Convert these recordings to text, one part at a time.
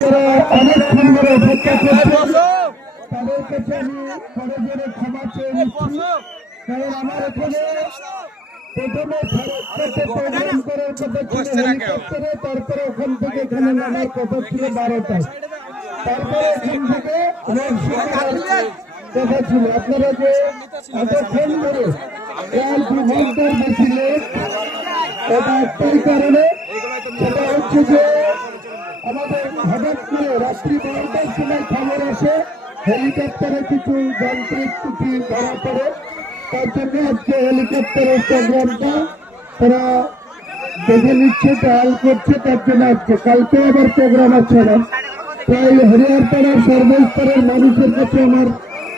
অনেকক্ষণ ধরে অপেক্ষা করছে, তাদের কাছে আমি করে জোরে ক্ষমা চেয়ে নিচ্ছি। কারণ আমার এখানে প্রথমে প্রোগ্রাম করার কথা ছিল হেলিকপ্টারে, তারপরে ওখান থেকে এখানে নামার কথা ছিল 12টায়, তারপরে এখান থেকে কথা ছিল। আপনারা যে এতক্ষণ ধরে প্রায় 2 ঘন্টার বেশি লেট, এটা একটাই কারণে, সেটা হচ্ছে যে আমাদের হঠাৎ করে রাত্রি 12টার সময় খবর আসে হেলিকপ্টারে কিছু যান্ত্রিক ত্রুটি ধরা পড়ে। তার জন্য আজকে হেলিকপ্টারের প্রোগ্রামটা তারা দেখে নিচ্ছে, ট্রায়াল করছে। তার জন্য আজকে কালকে আবার প্রোগ্রাম আছে না। তাই হরিয়ারপাড়ার সর্বস্তরের মানুষের কাছে আমার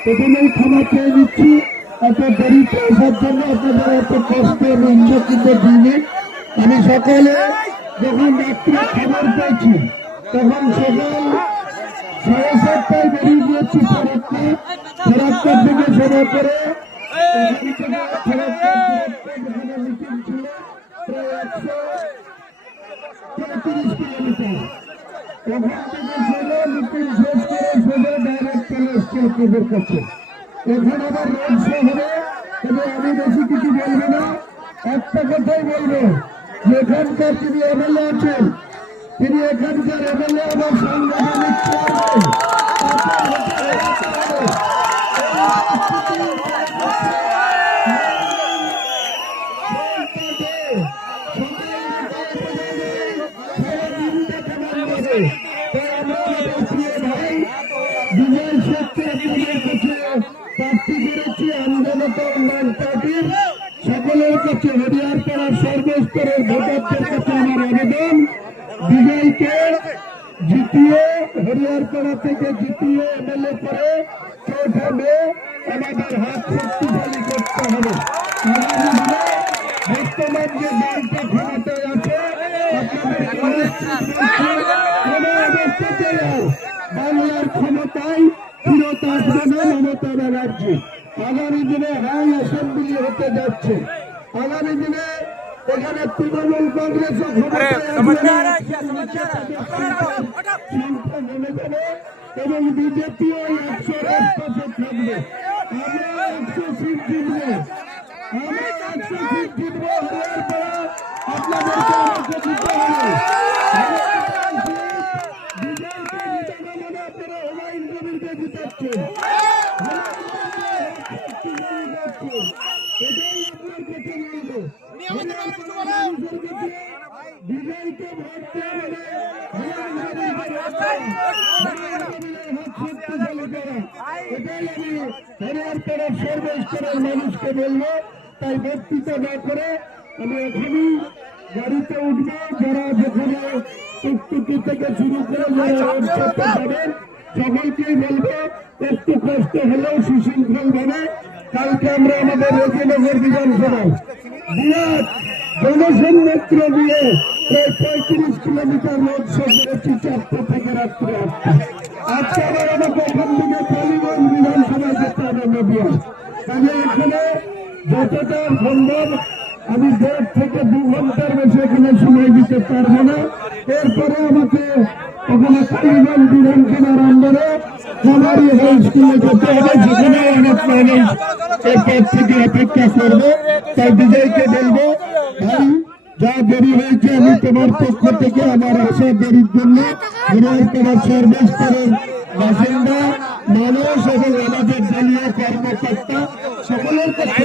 প্রথমেই ক্ষমা চেয়ে নিচ্ছি এত দেরিতে আসার জন্য, আপনাদের এত কষ্ট নিন্দকিত দিনে। আমি সকালে যখন রাত্রে খবর পেয়েছি তখন সকাল 7:30টায় বেরিয়ে গিয়েছি ফেরাক্কার থেকে সভা করে। মিটিং ছিল প্রায় 133 কিলোমিটার, ওখান থেকে ছিল মিটিং শেষ করে সোজা ডাইরেক্ট চলে এসছে আপনাদের কাছে। এখন আবার রোড শো হবে, তবে আমি বেশি কিছু বলবো না, একটা কথাই বলবো যে এখানকার যিনি এমএলএ আছেন, তিনি এখানকার এমএলএ আমার সাংগঠনিক বিজয় শেখকে আপনাদের কাছে প্রার্থী করেছি আমজনতা উন্নয়ন পার্টির। সকলের কাছে হরিয়ারপাড়ার সর্বস্তরের ভোটারদের কাছে আমার আবেদন, বিজয়কে জিতিয়ে হরিয়ারপাড়া থেকে জিতিয়ে এমএলএ করে 4 মে আমাদের হাত শক্তিশালী করতে হবে। বর্তমান যে দলটা ক্ষমতায় আছে বাংলার ক্ষমতায় ফিরত আসবে না মমতা ব্যানার্জি। আগামী দিনে হাই অ্যাসেম্বলি হতে যাচ্ছে, আগামী দিনে এখানে তৃণমূল কংগ্রেসও এবং বিজেপিও 100 রাজপথে থাকবে। আমরা 100 সিট জিতবো, আমরা 100 সিট জিতবো। আপনাদেরকে আমাকে দিতে হবে। বিজেপি জিতানো মানে আপনারা হুমায়ুন কবিরকে জিতাচ্ছেন, এটাই আপনার কাছে বলবো। বিজয়কে ভোট দেওয়া এটাই আমি হরিয়ারপাড়ার সর্বস্তরের মানুষকে বলবো। তাই বক্তৃতা না করে আমি এখনই গাড়িতে উঠবো। যারা যেখানে প্রস্তুতি থেকে শুরু করে যারা করতে পারেন সকলকেই বলবো একটু কষ্ট হলেও সুশৃঙ্খল ভাবে কালকে আমরা আমাদের রেজিনগর বিধানসভায় বিরাট জনসংযন্ত্র দিয়ে প্রায় 35 কিলোমিটার রোড শো করেছি 4টা থেকে রাত্রে 8টা। আজকে আবার আমাকে ওখান থেকে টালিগঞ্জ বিধানসভায় যেতে হবে নদিয়া। তাহলে এখানে যতটা সম্ভব আমি 1.5 থেকে 2 ঘন্টার বেশি এখানে সময় দিতে পারবো না। এরপরে আমাকে ওখানে টালিগঞ্জ বিধানসভার আন্দোলনে কামারি হাই স্কুলে যেতে হবে, সেখানে অনেক মানুষ এরপর থেকে অপেক্ষা করবে। তাই বিজয়কে বলবো, ভাই যা দেরি হয়েছে আমি তোমার পক্ষ থেকে আমার আশা দেরির জন্য হরিয়ারপাড়ার সর্বস্তরের বাসিন্দা মানুষ এবং আমাদের দলীয় কর্মকর্তা সকলের কাছে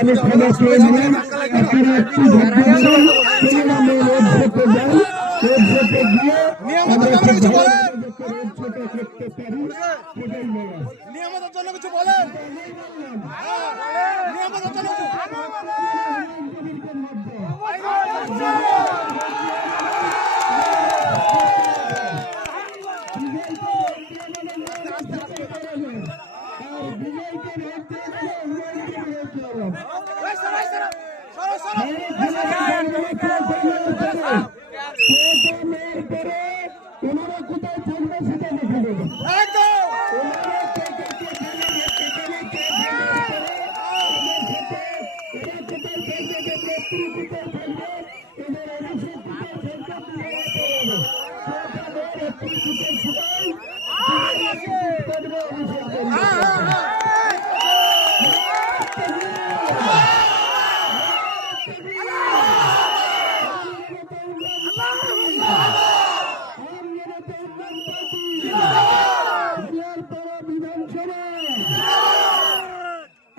আমি ক্ষমা চেয়ে নিলাম। আপনারা একটু ধৈর্য ধরুন, চলুন আমরা রোড শোতে যাই। রোড শোতে গিয়ে আমরা খুব ভালো রোড শোটা করতে পারি, সেটাই বলা। নিয়মতার জন্য কিছু বলেন, নিয়মতার জন্য ওনারা কোথায় থাকবে সেটা দেখে দেবেন। মানুষের সবাই করবে অভিষেক করবে।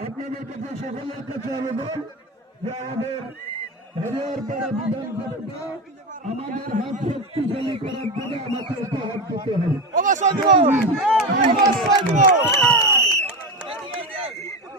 আপনাদের কাছে সকলের কাছে আবেদন যে আমাদের হরিয়ারপাড়া বিধানসভাটা আমাদের হাত শক্তিশালী করার জন্য আমাকে উপহার দিতে হবে। অবশ্যই দিব।